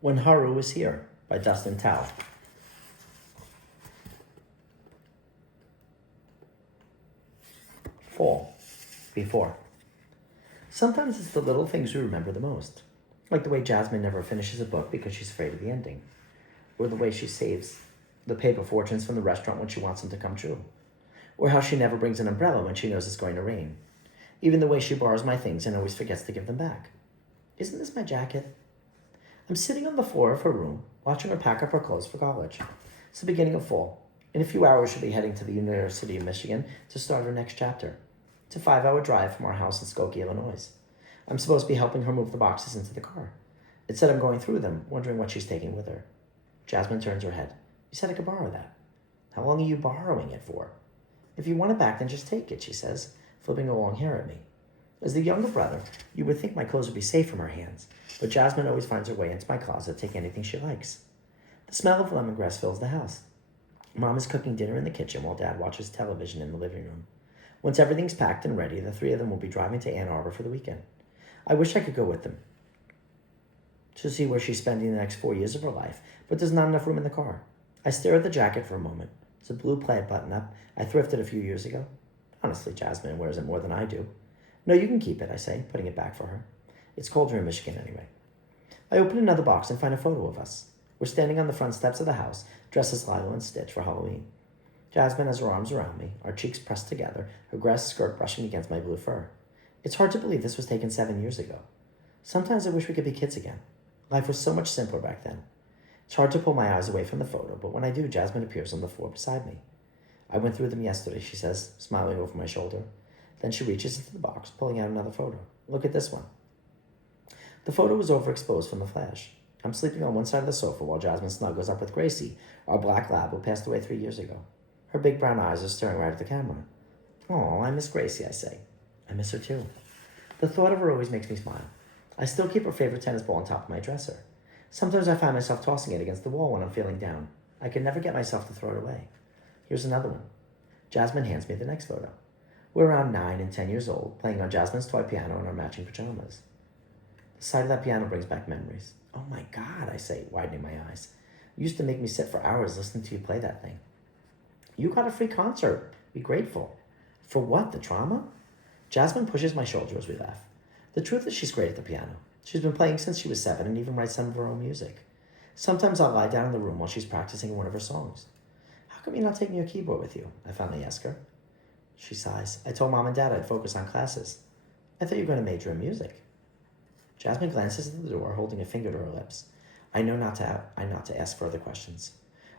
When Haru Was Here by Dustin Thao. Fall. Before. Sometimes it's the little things we remember the most. Like the way Jasmine never finishes a book because she's afraid of the ending. Or the way she saves the paper fortunes from the restaurant when she wants them to come true. Or how she never brings an umbrella when she knows it's going to rain. Even the way she borrows my things and always forgets to give them back. Isn't this my jacket? I'm sitting on the floor of her room, watching her pack up her clothes for college. It's the beginning of fall. In a few hours, she'll be heading to the University of Michigan to start her next chapter. It's a 5-hour drive from our house in Skokie, Illinois. I'm supposed to be helping her move the boxes into the car. Instead, I'm going through them, wondering what she's taking with her. Jasmine turns her head. You said I could borrow that. How long are you borrowing it for? If you want it back, then just take it, she says, flipping her long hair at me. As the younger brother, you would think my clothes would be safe from her hands, but Jasmine always finds her way into my closet to take anything she likes. The smell of lemongrass fills the house. Mom is cooking dinner in the kitchen while Dad watches television in the living room. Once everything's packed and ready, the three of them will be driving to Ann Arbor for the weekend. I wish I could go with them to see where she's spending the next 4 years of her life, but there's not enough room in the car. I stare at the jacket for a moment. It's a blue plaid button-up I thrifted a few years ago. Honestly, Jasmine wears it more than I do. No, you can keep it, I say, putting it back for her. It's colder in Michigan anyway. I open another box and find a photo of us. We're standing on the front steps of the house, dressed as Lilo and Stitch for Halloween. Jasmine has her arms around me, our cheeks pressed together, her grass skirt brushing against my blue fur. It's hard to believe this was taken 7 years ago. Sometimes I wish we could be kids again. Life was so much simpler back then. It's hard to pull my eyes away from the photo, but when I do, Jasmine appears on the floor beside me. I went through them yesterday, she says, smiling over my shoulder. Then she reaches into the box, pulling out another photo. Look at this one. The photo was overexposed from the flash. I'm sleeping on one side of the sofa while Jasmine snuggles up with Gracie, our black lab who passed away 3 years ago. Her big brown eyes are staring right at the camera. Oh, I miss Gracie, I say. I miss her too. The thought of her always makes me smile. I still keep her favorite tennis ball on top of my dresser. Sometimes I find myself tossing it against the wall when I'm feeling down. I can never get myself to throw it away. Here's another one. Jasmine hands me the next photo. We're around 9 and 10 years old, playing on Jasmine's toy piano in our matching pajamas. The sight of that piano brings back memories. Oh my God, I say, widening my eyes. You used to make me sit for hours listening to you play that thing. You got a free concert. Be grateful. For what, the trauma? Jasmine pushes my shoulder as we laugh. The truth is she's great at the piano. She's been playing since she was 7 and even writes some of her own music. Sometimes I'll lie down in the room while she's practicing one of her songs. How come you're not taking your keyboard with you? I finally ask her. She sighs. I told Mom and Dad I'd focus on classes. I thought you were going to major in music. Jasmine glances at the door, holding a finger to her lips. I know not to ask further questions.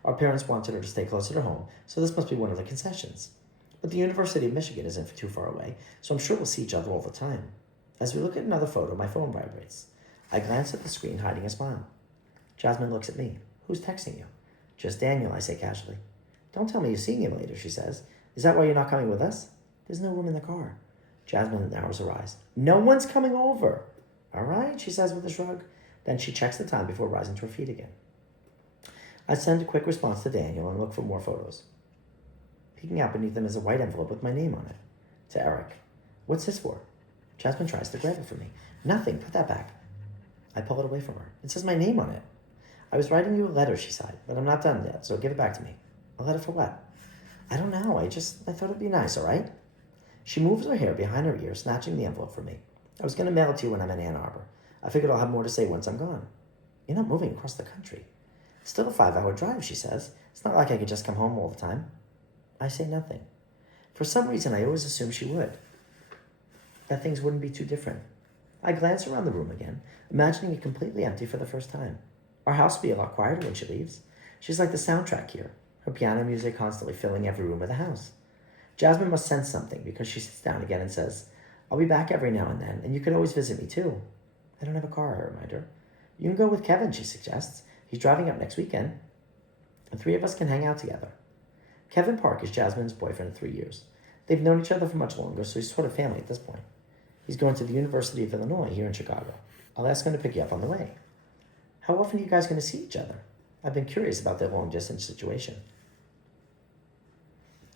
Our parents wanted her to stay closer to home, so this must be one of the concessions. But the University of Michigan isn't too far away, so I'm sure we'll see each other all the time. As we look at another photo, my phone vibrates. I glance at the screen, hiding a smile. Jasmine looks at me. Who's texting you? Just Daniel, I say casually. Don't tell me you're seeing him later, she says. Is that why you're not coming with us? There's no room in the car. Jasmine narrows her eyes. No one's coming over. All right, she says with a shrug. Then she checks the time before rising to her feet again. I send a quick response to Daniel and look for more photos. Peeking out beneath them is a white envelope with my name on it. To Eric. What's this for? Jasmine tries to grab it from me. Nothing, put that back. I pull it away from her. It says my name on it. I was writing you a letter, she sighed, but I'm not done yet, so give it back to me. A letter for what? I don't know, I thought it'd be nice, all right? She moves her hair behind her ear, snatching the envelope from me. I was going to mail it to you when I'm in Ann Arbor. I figured I'll have more to say once I'm gone. You're not moving across the country. Still a 5-hour drive, she says. It's not like I could just come home all the time. I say nothing. For some reason, I always assumed she would. That things wouldn't be too different. I glance around the room again, imagining it completely empty for the first time. Our house will be a lot quieter when she leaves. She's like the soundtrack here, her piano music constantly filling every room of the house. Jasmine must sense something because she sits down again and says, I'll be back every now and then, and you could always visit me too. I don't have a car, I remind her. You can go with Kevin, she suggests. He's driving up next weekend. The three of us can hang out together. Kevin Park is Jasmine's boyfriend of 3 years. They've known each other for much longer, so he's sort of family at this point. He's going to the University of Illinois here in Chicago. I'll ask him to pick you up on the way. How often are you guys going to see each other? I've been curious about their long-distance situation.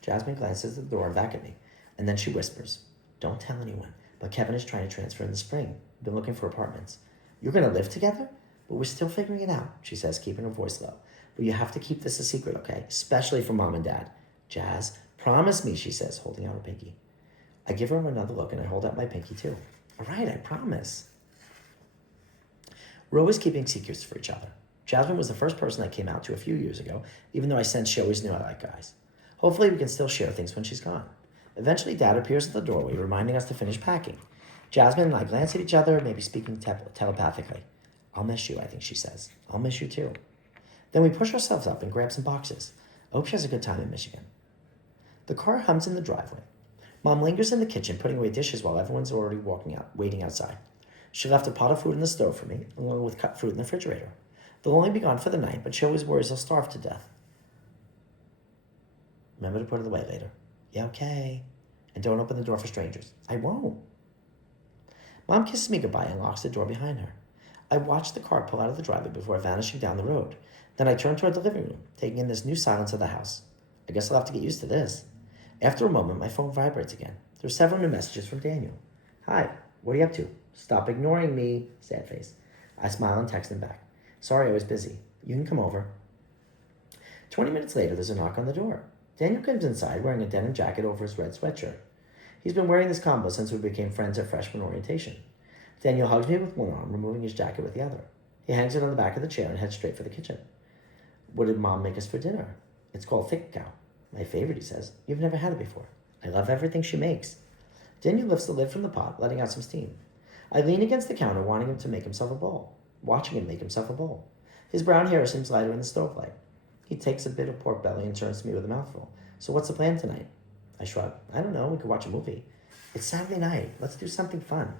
Jasmine glances at the door and back at me, and then she whispers, Don't tell anyone, but Kevin is trying to transfer in the spring. We've been looking for apartments. You're going to live together? But we're still figuring it out, she says, keeping her voice low. But you have to keep this a secret, okay? Especially from Mom and Dad. Jazz, promise me, she says, holding out her pinky. I give her another look and I hold out my pinky too. All right, I promise. We're always keeping secrets for each other. Jasmine was the first person I came out to a few years ago, even though I sensed she always knew I like guys. Hopefully we can still share things when she's gone. Eventually, Dad appears at the doorway, reminding us to finish packing. Jasmine and I glance at each other, maybe speaking telepathically. I'll miss you, I think she says. I'll miss you too. Then we push ourselves up and grab some boxes. I hope she has a good time in Michigan. The car hums in the driveway. Mom lingers in the kitchen, putting away dishes while everyone's already waiting outside. She left a pot of food in the stove for me, along with cut fruit in the refrigerator. They'll only be gone for the night, but she always worries I'll starve to death. Remember to put it away later. Yeah, okay. And don't open the door for strangers. I won't. Mom kisses me goodbye and locks the door behind her. I watch the car pull out of the driveway before vanishing down the road. Then I turn toward the living room, taking in this new silence of the house. I guess I'll have to get used to this. After a moment, my phone vibrates again. There are several new messages from Daniel. Hi, what are you up to? Stop ignoring me, sad face. I smile and text him back. Sorry, I was busy. You can come over. 20 minutes later, there's a knock on the door. Daniel comes inside wearing a denim jacket over his red sweatshirt. He's been wearing this combo since we became friends at freshman orientation. Daniel hugs me with one arm, removing his jacket with the other. He hangs it on the back of the chair and heads straight for the kitchen. What did Mom make us for dinner? It's called thick cow. My favorite, he says. You've never had it before. I love everything she makes. Daniel lifts the lid from the pot, letting out some steam. I lean against the counter, wanting him to make himself a bowl. Watching him make himself a bowl. His brown hair seems lighter in the stove light. He takes a bit of pork belly and turns to me with a mouthful. So what's the plan tonight? I shrug. I don't know. We could watch a movie. It's Saturday night. Let's do something fun.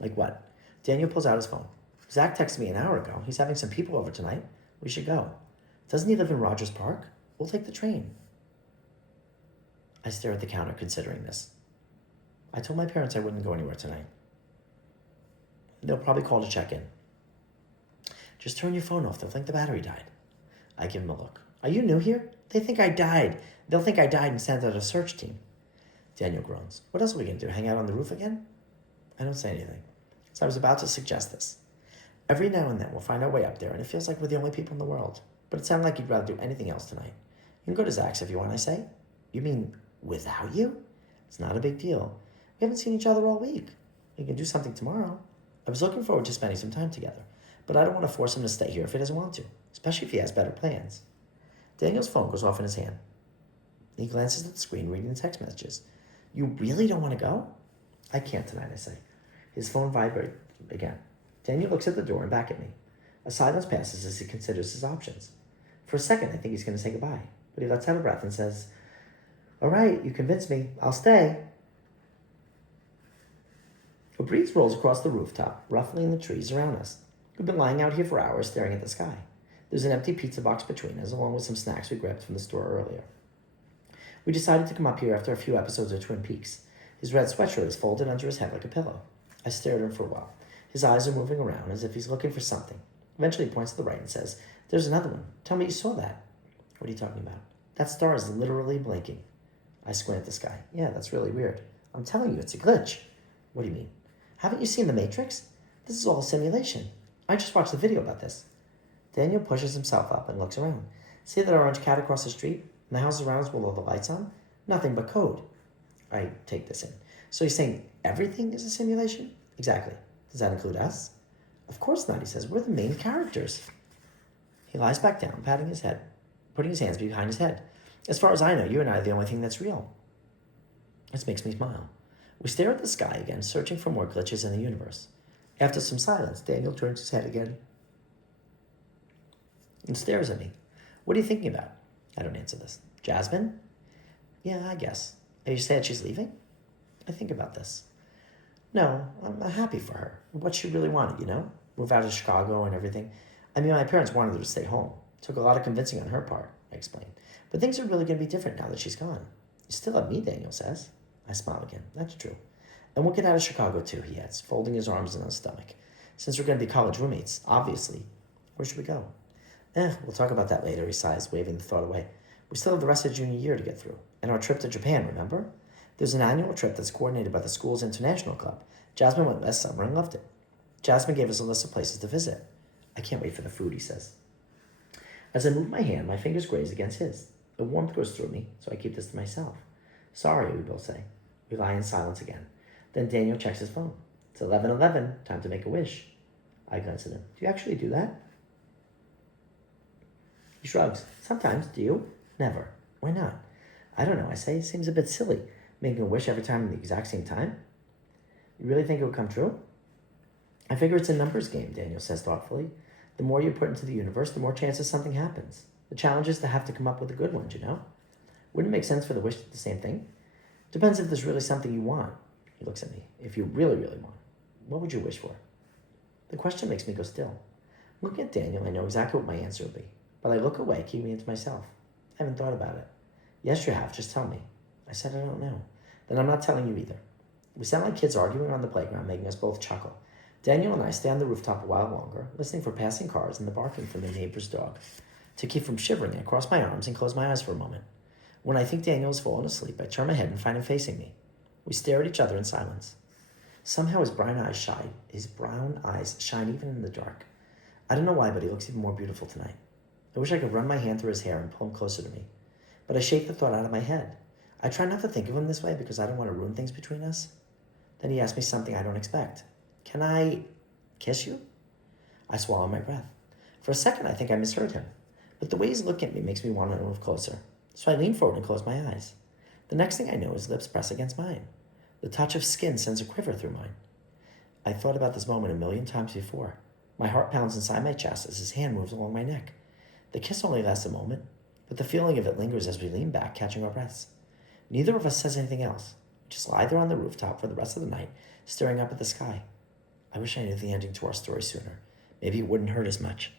Like what? Daniel pulls out his phone. Zach texted me an hour ago. He's having some people over tonight. We should go. Doesn't he live in Rogers Park? We'll take the train. I stare at the counter, considering this. I told my parents I wouldn't go anywhere tonight. They'll probably call to check in. Just turn your phone off. They'll think the battery died. I give him a look. Are you new here? They think I died. They'll think I died and send out a search team. Daniel groans. What else are we going to do? Hang out on the roof again? I don't say anything. So I was about to suggest this. Every now and then we'll find our way up there, and it feels like we're the only people in the world. But it sounded like you'd rather do anything else tonight. You can go to Zach's if you want, I say. You mean without you? It's not a big deal. We haven't seen each other all week. We can do something tomorrow. I was looking forward to spending some time together, but I don't want to force him to stay here if he doesn't want to, especially if he has better plans. Daniel's phone goes off in his hand. He glances at the screen, reading the text messages. You really don't want to go? I can't tonight, I say. His phone vibrates again. Daniel looks at the door and back at me. A silence passes as he considers his options. For a second, I think he's going to say goodbye, but he lets out a breath and says, all right, you convinced me. I'll stay. A breeze rolls across the rooftop, ruffling the trees around us. We've been lying out here for hours staring at the sky. There's an empty pizza box between us, along with some snacks we grabbed from the store earlier. We decided to come up here after a few episodes of Twin Peaks. His red sweatshirt is folded under his head like a pillow. I stare at him for a while. His eyes are moving around as if he's looking for something. Eventually he points to the right and says, there's another one. Tell me you saw that. What are you talking about? That star is literally blinking. I squint at the sky. Yeah, that's really weird. I'm telling you, it's a glitch. What do you mean? Haven't you seen The Matrix? This is all a simulation. I just watched the video about this. Daniel pushes himself up and looks around. See that orange cat across the street? And the houses around us with all the lights on? Nothing but code. I take this in. So he's saying everything is a simulation? Exactly. Does that include us? Of course not, he says. We're the main characters. He lies back down, patting his head, putting his hands behind his head. As far as I know, you and I are the only thing that's real. This makes me smile. We stare at the sky again, searching for more glitches in the universe. After some silence, Daniel turns his head again and stares at me. What are you thinking about? I don't answer this. Jasmine? Yeah, I guess. Are you sad she's leaving? I think about this. No, I'm happy for her. What she really wanted, you know? Move out of Chicago and everything. I mean, my parents wanted her to stay home. Took a lot of convincing on her part, I explained. But things are really going to be different now that she's gone. You still have me, Daniel says. I smile again. That's true. And we'll get out of Chicago too, he adds, folding his arms in his stomach. Since we're going to be college roommates, obviously. Where should we go? We'll talk about that later, he sighs, waving the thought away. We still have the rest of junior year to get through. And our trip to Japan, remember? There's an annual trip that's coordinated by the school's international club. Jasmine went last summer and loved it. Jasmine gave us a list of places to visit. I can't wait for the food, he says. As I move my hand, my fingers graze against his. The warmth goes through me, so I keep this to myself. Sorry, we both say. We lie in silence again. Then Daniel checks his phone. It's 11:11, time to make a wish. I glance at him. Do you actually do that? He shrugs. Sometimes. Do you? Never. Why not? I don't know, I say. It seems a bit silly, making a wish every time at the exact same time. You really think it would come true? I figure it's a numbers game, Daniel says thoughtfully. The more you put into the universe, the more chances something happens. The challenge is to have to come up with a good one, you know? Wouldn't it make sense for the wish to do the same thing? Depends if there's really something you want. He looks at me. If you really, really want, what would you wish for? The question makes me go still. Looking at Daniel, I know exactly what my answer will be. But I look away, keeping it to myself. I haven't thought about it. Yes, you have. Just tell me. I said I don't know. Then I'm not telling you either. We sound like kids arguing on the playground, making us both chuckle. Daniel and I stay on the rooftop a while longer, listening for passing cars and the barking from the neighbor's dog. To keep from shivering, I cross my arms and close my eyes for a moment. When I think Daniel has fallen asleep, I turn my head and find him facing me. We stare at each other in silence. Somehow his brown eyes shine even in the dark. I don't know why, but he looks even more beautiful tonight. I wish I could run my hand through his hair and pull him closer to me. But I shake the thought out of my head. I try not to think of him this way because I don't want to ruin things between us. Then he asks me something I don't expect. Can I kiss you? I swallow my breath. For a second, I think I misheard him. But the way he's looking at me makes me want to move closer. So I lean forward and close my eyes. The next thing I know, his lips press against mine. The touch of skin sends a quiver through mine. I thought about this moment a million times before. My heart pounds inside my chest as his hand moves along my neck. The kiss only lasts a moment, but the feeling of it lingers as we lean back, catching our breaths. Neither of us says anything else. We just lie there on the rooftop for the rest of the night, staring up at the sky. I wish I knew the ending to our story sooner. Maybe it wouldn't hurt as much.